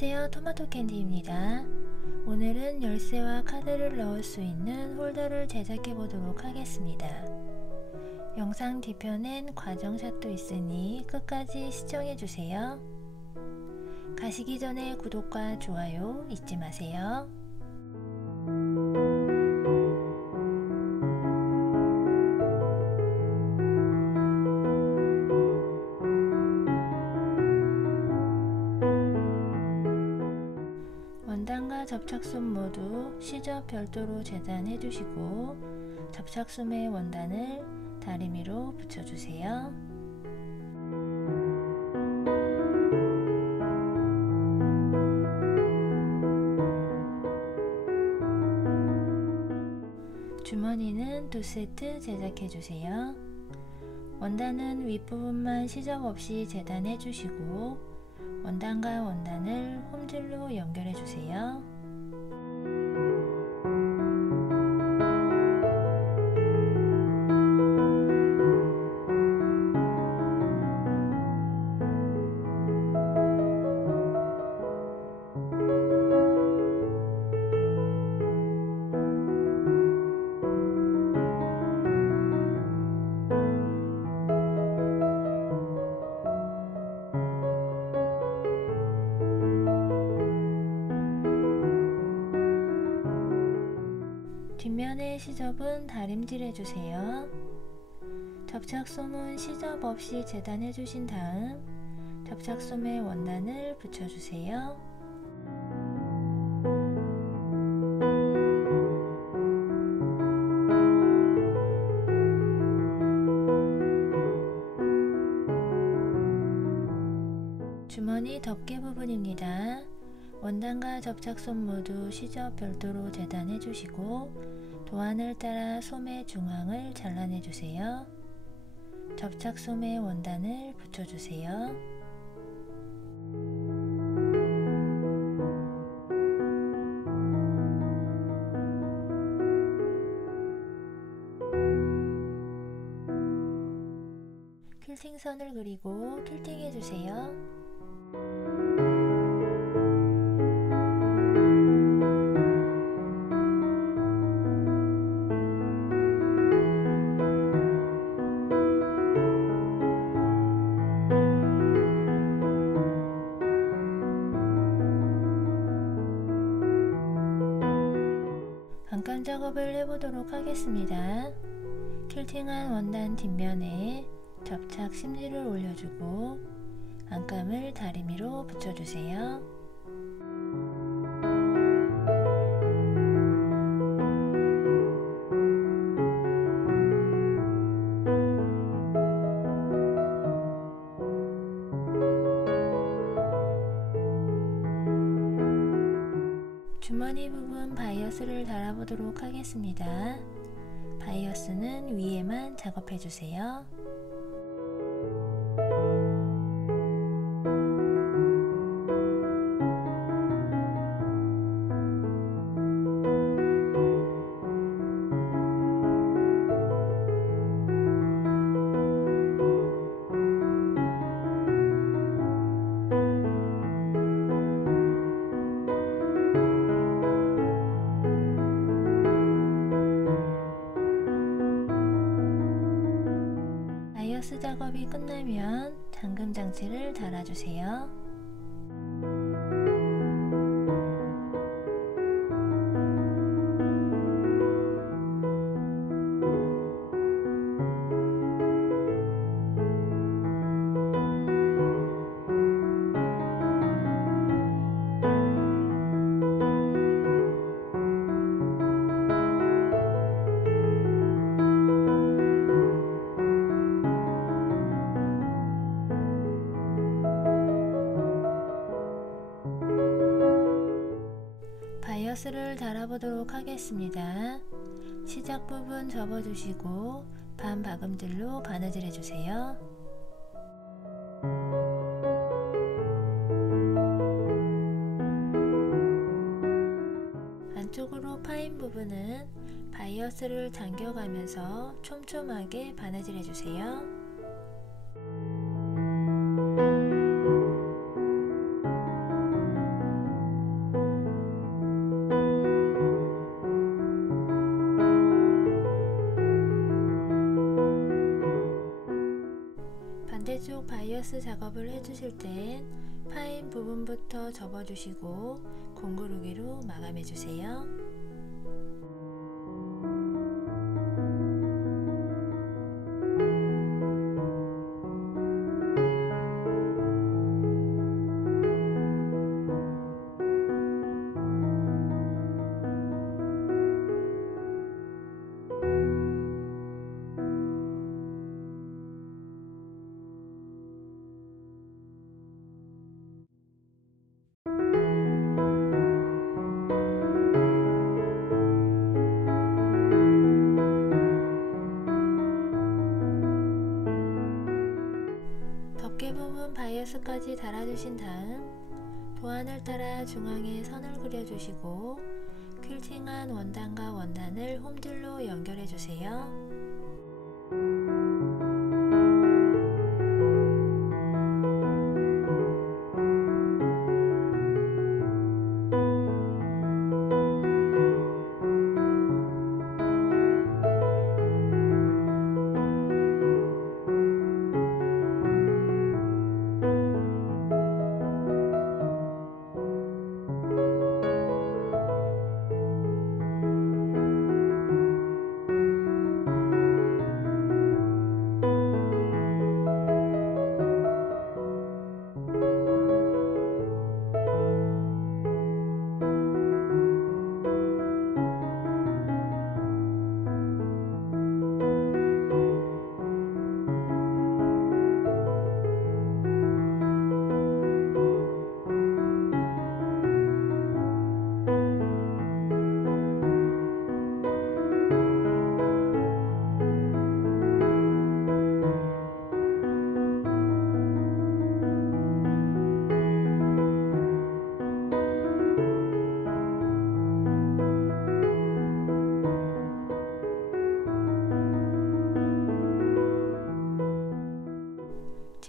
안녕하세요, 토마토 캔디입니다. 오늘은 열쇠와 카드를 넣을 수 있는 홀더를 제작해 보도록 하겠습니다. 영상 뒤편엔 과정샷도 있으니 끝까지 시청해 주세요. 가시기 전에 구독과 좋아요 잊지 마세요. 원단과 접착솜 모두 시접 별도로 재단해 주시고 접착솜에 원단을 다리미로 붙여주세요. 주머니는 2세트 제작해 주세요. 원단은 윗부분만 시접 없이 재단해 주시고 원단과 원단을 홈질로 연결해 주세요. 뒷면의 시접은 다림질 해주세요. 접착솜은 시접 없이 재단해 주신 다음 접착솜에 원단을 붙여주세요. 주머니 덮개 부분입니다. 원단과 접착솜 모두 시접 별도로 재단해 주시고 도안을 따라 솜의 중앙을 잘라내 주세요. 접착솜에 원단을 붙여주세요. 퀼팅선을 그리고 퀼팅해 주세요. 안감 작업을 해보도록 하겠습니다. 퀼팅한 원단 뒷면에 접착 심지를 올려주고 안감을 다리미로 붙여주세요. 주머니 부분 바이어스를 달아보도록 하겠습니다. 바이어스는 위에만 작업해주세요. 바이어스 작업이 끝나면 잠금 장치를 달아주세요. 바이어스를 달아보도록 하겠습니다. 시작 부분 접어주시고 반 박음질로 바느질 해주세요. 안쪽으로 파인 부분은 바이어스를 당겨가면서 촘촘하게 바느질 해주세요. 바이어스 작업을 해주실 땐 파인 부분부터 접어주시고 공구르기로 마감해주세요. 덮개 부분 바이어스까지 달아주신 다음 도안을 따라 중앙에 선을 그려주시고 퀼팅한 원단과 원단을 홈들로 연결해주세요.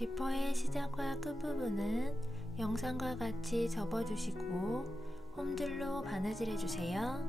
지퍼의 시작과 끝부분은 영상과 같이 접어주시고 홈들로 바느질 해주세요.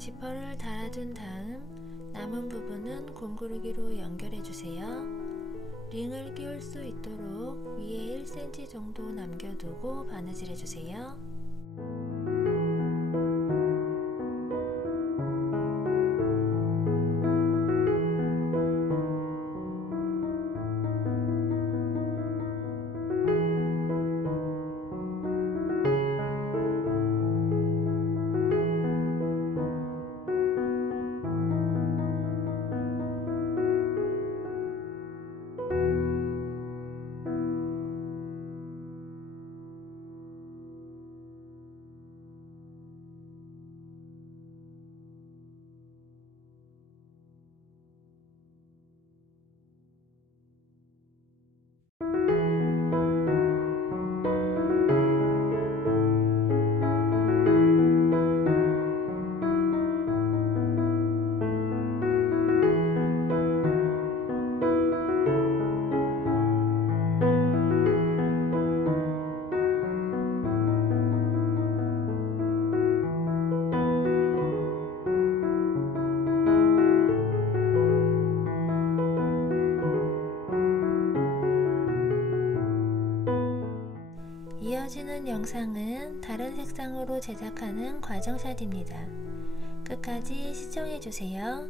지퍼를 달아둔 다음 남은 부분은 공구르기로 연결해주세요. 링을 끼울 수 있도록 위에 1cm 정도 남겨두고 바느질해주세요. 이어지는 영상은 다른 색상으로 제작하는 과정샷입니다. 끝까지 시청해주세요.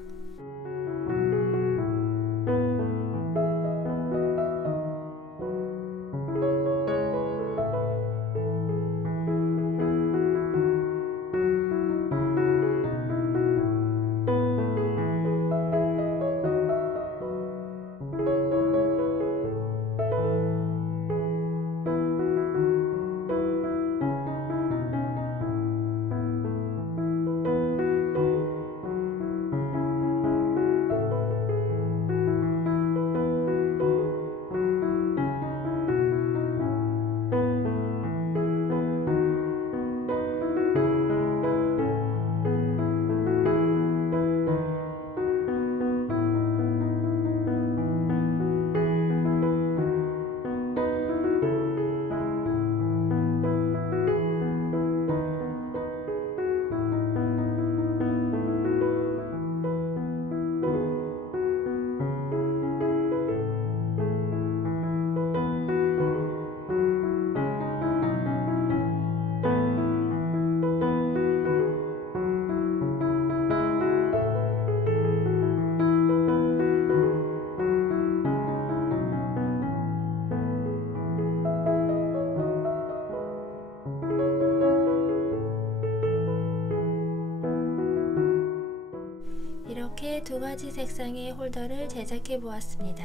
이렇게 두 가지 색상의 홀더를 제작해 보았습니다.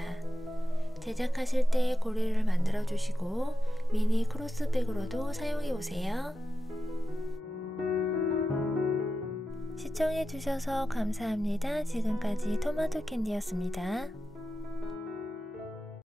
제작하실 때 고리를 만들어 주시고 미니 크로스백으로도 사용해 보세요. 시청해 주셔서 감사합니다. 지금까지 토마토 캔디였습니다.